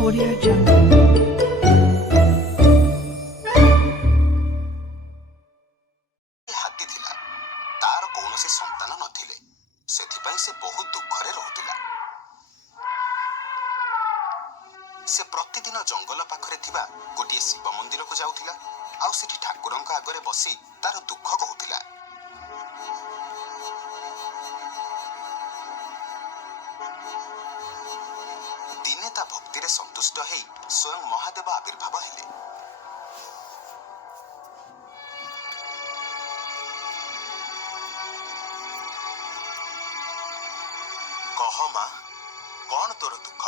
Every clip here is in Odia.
Audio Jungle. ହାତୀ ଥିଲା, ତାର କୌଣସି ସନ୍ତାନ ନଥିଲେ। ସେଥିପାଇଁ ସେ ବହୁତ ଦୁଃଖରେ ରହୁଥିଲା। ସେ ପ୍ରତିଦିନ ଜଙ୍ଗଲ ପାଖରେ ଥିବା ଗୋଟିଏ ଶିବ ମନ୍ଦିରକୁ ଯାଉଥିଲା ଆଉ ସେଠି ଠାକୁରଙ୍କ ଆଗରେ ବସି ତାର ଦୁଃଖ କହୁଥିଲା। ଦିନେ ତା ଭକ୍ତିରେ ସନ୍ତୁଷ୍ଟ ହେଇ ସ୍ୱୟଂ ମହାଦେବ ଆବିର୍ଭାବ ହେଲେ। କହ ମା, କଣ ତୋର ଦୁଃଖ?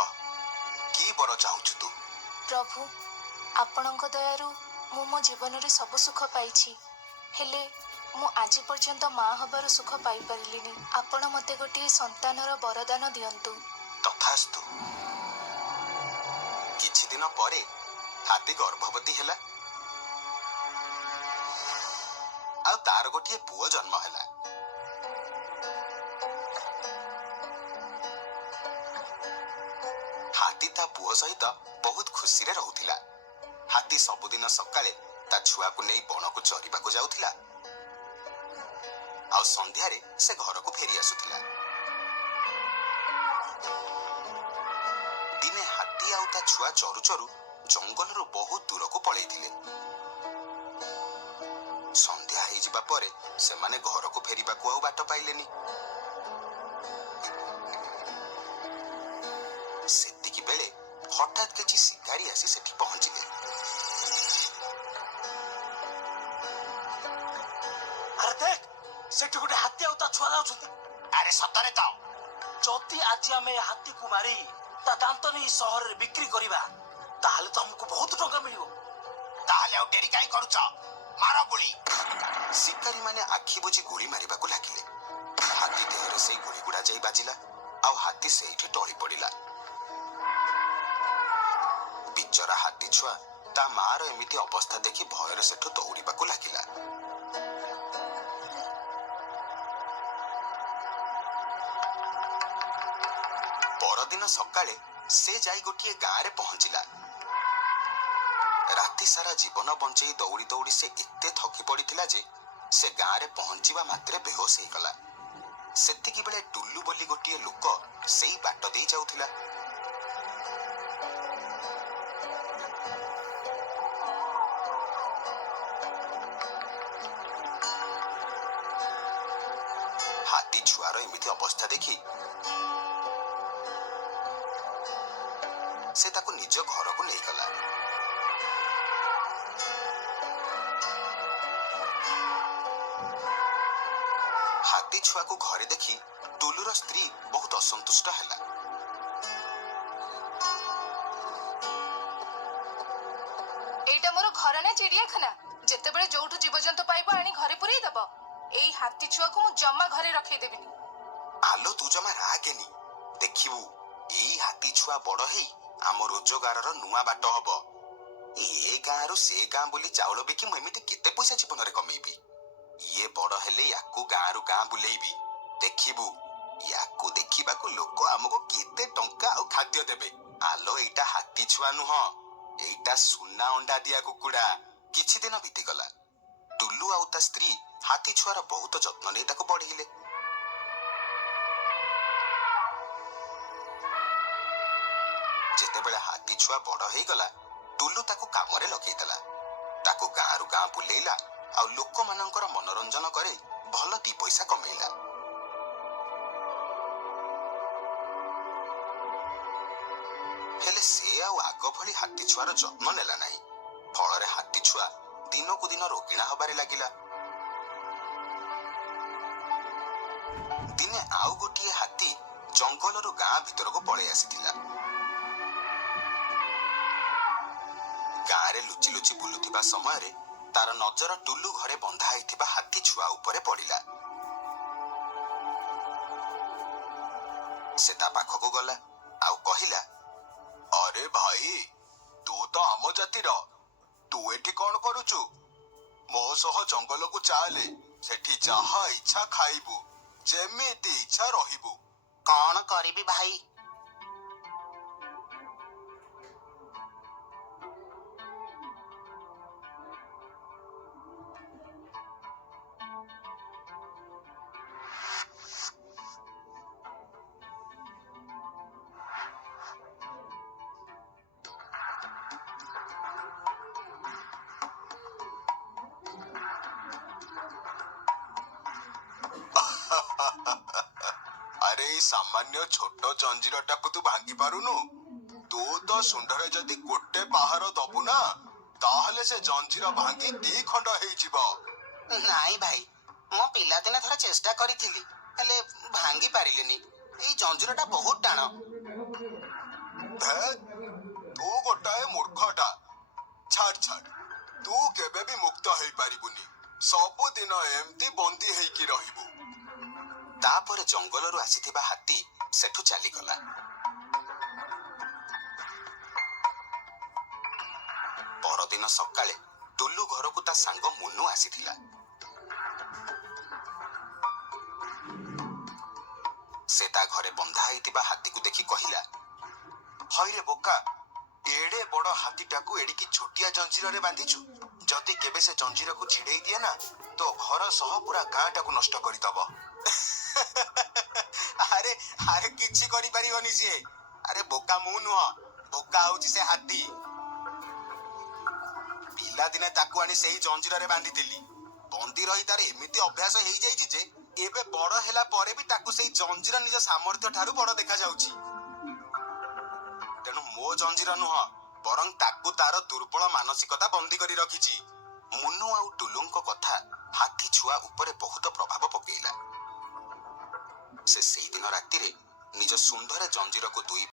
କି ବର ଚାହୁଁଛୁ ତୁ? ପ୍ରଭୁ, ଆପଣଙ୍କ ଦୟାରୁ ମୁଁ ମୋ ଜୀବନରେ ସବୁ ସୁଖ ପାଇଛି, ହେଲେ ମୁଁ ଆଜି ପର୍ଯ୍ୟନ୍ତ ମା ହେବାର ସୁଖ ପାଇପାରିଲିନି। ଆପଣ ମୋତେ ଗୋଟିଏ ସନ୍ତାନର ବରଦାନ ଦିଅନ୍ତୁ। ତଥାସ୍ତୁ। କିଛି ଦିନ ପରେ ହାତୀ ଗର୍ଭବତୀ ହେଲା ଆଉ ତାର ଗୋଟିଏ ପୁଅ ଜନ୍ମ ହେଲା। ହାତୀ ତା ପୁଅ ସହିତ ବହୁତ ଖୁସିରେ ରହୁଥିଲା। ହାତୀ ସବୁଦିନ ସକାଳେ ତା ଛୁଆକୁ ନେଇ ବଣକୁ ଚରିବାକୁ ଯାଉଥିଲା ଆଉ ସନ୍ଧ୍ୟାରେ ସେ ଘରକୁ ଫେରି ଆସୁଥିଲା। ଦିନେ ହାତୀ ଆଉ ତା ଛୁଆ ଚରୁ ଚରୁ ଜଙ୍ଗଲରୁ ବହୁତ ଦୂରକୁ ପଳେଇଥିଲେ। ସନ୍ଧ୍ୟା ହେଇଯିବା ପରେ ସେମାନେ ଘରକୁ ଫେରିବାକୁ ଆଉ ବାଟ ପାଇଲେନି। ସେତିକି ବେଳେ ହଠାତ୍ କିଛି ଶିକାରୀ ଆସି ସେଠି ପହଞ୍ଚିଲେ। ଆରେ ଦେଖ, ସେଠି ଗୋଟେ ହାତୀ ଆଉ ତା ଛୁଆ ଯାଉଛନ୍ତି। ଆରେ ସତରେ ତ? ଯଦି ଆଜି ଆମେ ଏ ହାତୀକୁ ମାରି ତା ଦାନ୍ତ ନେଇ ସହରରେ ବିକ୍ରି କରିବା, ତାହେଲେ ତ ଆମକୁ ବହୁତ ଟଙ୍କା ମିଳିବ। ତାହେଲେ ଆଉ ଡେରି କାହିଁ କରୁଛ? ମାର ଗୁଳି। ଶିକାରୀମାନେ ଆଖି ବୁଜି ଗୁଳି ମାରିବାକୁ ଲାଗିଲେ। ହାତୀ ଦେହରେ ସେଇ ଗୁଳିଗୁଡା ଯାଇ ବାଜିଲା ଆଉ ହାତୀ ସେଇଠି ଟଳି ପଡିଲା। ବିଚରା ହାତୀ ଛୁଆ ତା ମାର ଏମିତି ଅବସ୍ଥା ଦେଖି ଭୟରେ ସେଠୁ ଦୌଡିବାକୁ ଲାଗିଲା। ପରଦିନ ସକାଳେ ସେ ଯାଇ ଗୋଟିଏ ଗାଁରେ ପହଞ୍ଚିଲା। ରାତି ସାରା ଜୀବନ ବଞ୍ଚେଇ ଦୌଡ଼ି ଦୌଡ଼ି ସେ ଏତେ ଥକି ପଡିଥିଲା ଯେ ସେ ଗାଁରେ ପହଞ୍ଚିବା ମାତ୍ରେ ବେହୋସ ହେଇଗଲା। ସେତିକି ବେଳେ ଟୁଲୁ ବୋଲି ଗୋଟିଏ ଲୋକ ସେଇ ବାଟ ଦେଇ ଯାଉଥିଲା। ହାତୀ ଛୁଆର ଏମିତି ଅବସ୍ଥା ଦେଖି ସେ ତାକୁ ନିଜ ଘରକୁ ନେଇଗଲା। ହାତୀ ଛୁଆକୁ ଘରେ ଦେଖି ଟୁଲୁର ସ୍ତ୍ରୀ ବହୁତ ଅସନ୍ତୁଷ୍ଟ ହେଲା। ଏଇଟା ମୋର ଘର ନା ଚିଡ଼ିଆଖାନା? ଯେତେବେଳେ ଯୋଉଠୁ ଜୀବଜନ୍ତୁ ପାଇବ ଆଣି ଘରେ ପୁରେଇ ଦବ? ଏଇ ହାତୀ ଛୁଆକୁ ମୁଁ ଜମା ଘରେ ରଖେଇଦେବିନି। ଆଲୋ, ତୁ ଜମା ରାଗେନି। ଦେଖିବୁ, ଏଇ ହାତୀ ଛୁଆ ବଡ ହେଇ ଆମ ରୋଜଗାରର ନୂଆ ବାଟ ହବ। ଏ ଗାଁରୁ ସେ ଗାଁ ବୋଲି ଚାଉଳ ବିକି ମୁଁ ଏମିତି କେତେ ପଇସା ଜୀବନରେ କମେଇବି। ଇଏ ବଡ ହେଲେ ୟାକୁ ଗାଁରୁ ଗାଁ ବୁଲେଇବି। ଦେଖିବୁ, ୟାକୁ ଦେଖିବାକୁ ଲୋକ ଆମକୁ କେତେ ଟଙ୍କା ଆଉ ଖାଦ୍ୟ ଦେବେ। ଆଲୋ, ଏଇଟା ହାତୀ ଛୁଆ ନୁହଁ, ଏଇଟା ସୁନା ଅଣ୍ଡା ଦିଆ କୁକୁଡା। କିଛି ଦିନ ବିତିଗଲା। ଟୁଲୁ ଆଉ ତା ସ୍ତ୍ରୀ ହାତୀ ଛୁଆର ବହୁତ ଯତ୍ନ ନେଇ ତାକୁ ବଢେଇଲେ। ଯେତେବେଳେ ହାତୀ ଛୁଆ ବଡ ହେଇଗଲା, ଟୁଲୁ ତାକୁ କାମରେ ଲଗେଇଦେଲା। ତାକୁ ଗାଁରୁ ଗାଁ ବୁଲେଇଲା ଆଉ ଲୋକମାନଙ୍କର ମନୋରଞ୍ଜନ କରି ଭଲ ଦି ପଇସା କମେଇଲା। ହେଲେ ସେ ଆଉ ଆଗ ଭଳି ହାତୀ ଛୁଆର ଯତ୍ନ ନେଲା ନାହିଁ। ଫଳରେ ହାତୀ ଛୁଆ ଦିନକୁ ଦିନ ରୋଗିଣା ହବାରେ ଲାଗିଲା। ଦିନେ ଆଉ ଗୋଟିଏ ହାତୀ ଜଙ୍ଗଲରୁ ଗାଁ ଭିତରକୁ ପଳେଇ ଆସିଥିଲା। ଗାଁରେ ଲୁଚି ଲୁଚି ବୁଲୁଥିବା ସମୟରେ ତାର ନଜର ଟୁଲୁ ଘରେ ବନ୍ଧା ହେଇଥିବା ହାତୀ ଛୁଆ ଉପରେ ପଡିଲା। ସେ ତା ପାଖକୁ ଗଲା ଆଉ କହିଲା, ଆରେ ଭାଇ, ତୁ ତ ଆମ ଜାତିର, ତୁ ଏଠି କଣ କରୁଛୁ? ମୋ ସହ ଜଙ୍ଗଲକୁ ଚାଲେ, ସେଠି ଯାହା ଇଚ୍ଛା ଖାଇବୁ, ଯେମିତି ଇଚ୍ଛା ରହିବୁ। କଣ କରିବି ଭାଇ? ସାମାନ୍ୟ ଛୋଟ ଜଞ୍ଜିରଟାକୁ ତୁ ଭାଙ୍ଗି ପାରୁନୁ? ତୁ ତ ଶୁଣ୍ଡରେ ଯଦି ଗୋଟେ ପାହାର ଦବୁ ନା, ତାହେଲେ ସେ ଜଞ୍ଜିର ଭାଙ୍ଗି 2 ଖଣ୍ଡ ହେଇଯିବ। ନାଇଁ ଭାଇ, ମୋ ପିଲାଦିନେ ଥରେ ଚେଷ୍ଟା କରିଥିଲି, ହେଲେ ଭାଙ୍ଗି ପାରିଲିନି। ଏଇ ଜଞ୍ଜିରଟା ବହୁତ ଟାଣ। ତୁ ଗୋଟାଏ ମୂର୍ଖଟା। ଛାଡ, ତୁ କେବେ ବି ମୁକ୍ତ ହେଇପାରିବୁନି। ସବୁଦିନ ଏମିତି ବନ୍ଦୀ ହେଇକି ରହିବୁ। ତାପରେ ଜଙ୍ଗଲରୁ ଆସିଥିବା ହାତୀ ସେଠୁ ଚାଲିଗଲା। ପରଦିନ ସକାଳେ ଟୁଲୁ ଘରକୁ ତା ସାଙ୍ଗ ମୁନୁ ଆସିଥିଲା। ସେ ତା ଘରେ ବନ୍ଧା ହେଇଥିବା ହାତୀକୁ ଦେଖି କହିଲା, ହଇରେ ବୋକା, ଏଡେ ବଡ ହାତୀଟାକୁ ଏଡିକି ଛୋଟିଆ ଜଞ୍ଜିରରେ ବାନ୍ଧିଛୁ। ଯଦି କେବେ ସେ ଜଞ୍ଜିରକୁ ଛିଡେଇ ଦିଏ ନା, ତ ଘର ସହ ପୁରା ଗାଁଟାକୁ ନଷ୍ଟ କରିଦବ। ଆରେ କିଛି କରିପାରିବନି ସିଏ। ଆରେ ବୋକା ମୁଁ ନୁହଁ, ବୋକା ହଉଛି ସେ ହାତୀ। ପିଲାଦିନେ ତାକୁ ଆଣି ସେଇ ଜଞ୍ଜିରରେ ବାନ୍ଧିଥିଲି। ବନ୍ଦୀ ରହି ତାର ଏମିତି ଅଭ୍ୟାସ ହେଇଯାଇଛି ଯେ ଏବେ ବଡ ହେଲା ପରେ ବି ତାକୁ ସେଇ ଜଞ୍ଜିର ନିଜ ସାମର୍ଥ୍ୟ ଠାରୁ ବଡ ଦେଖାଯାଉଛି। ତେଣୁ ମୋ ଜଞ୍ଜିର ନୁହଁ, ବରଂ ତାକୁ ତାର ଦୁର୍ବଳ ମାନସିକତା ବନ୍ଦୀ କରି ରଖିଛି। ମୁନୁ ଆଉ ଟୁଲୁଙ୍କ କଥା ହାତୀ ଛୁଆ ଉପରେ ବହୁତ ପ୍ରଭାବ ପକେଇଲା। ସେ ସେଇଦିନ ରାତିରେ ନିଜ ଶୁଣ୍ଡରେ ଜଞ୍ଜିରକୁ 2